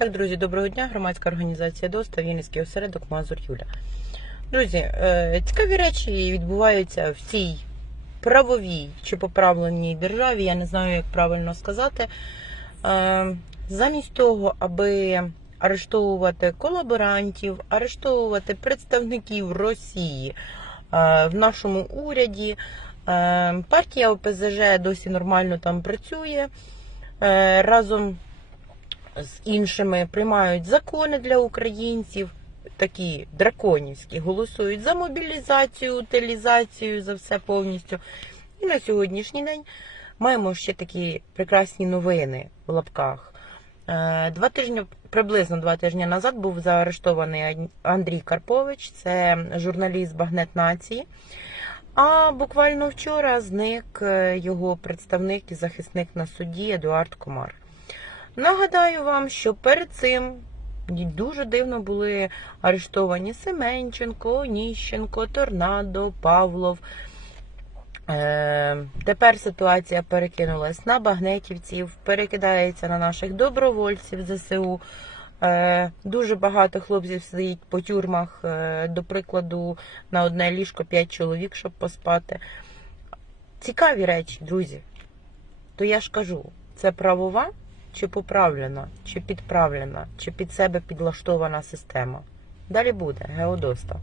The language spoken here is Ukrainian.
Так, друзі, доброго дня. Громадська організація ДОСТА, Вінницький осередок Мазур Юля. Друзі, е, цікаві речі відбуваються в цій правовій чи поправленій державі. Я не знаю, як правильно сказати. Е, Замість того, аби арештовувати колаборантів, арештовувати представників Росії е, в нашому уряді, партія ОПЗЖ досі нормально там працює. Разом з іншими приймають закони для українців, такі драконівські, голосують за мобілізацію, утилізацію, за все повністю. І на сьогоднішній день маємо ще такі прекрасні новини в лапках. Е, Два тижні, приблизно два тижні назад був заарештований Андрій Карпович, це журналіст Багнет Нації. А буквально вчора зник е, його представник і захисник на суді Едуард Комар. Нагадаю вам, що перед цим дуже дивно були арештовані Семенченко, Оніщенко, Торнадо, Павлов. Е, тепер ситуація перекинулась на багнетівців, перекидається на наших добровольців ЗСУ. Е, дуже багато хлопців сидить по тюрмах, е, до прикладу, на одне ліжко 5 чоловік, щоб поспати. Цікаві речі, друзі. То я ж кажу, це правова чи поправлена, чи підправлена, чи під себе підлаштована система. Далі буде Геодоста.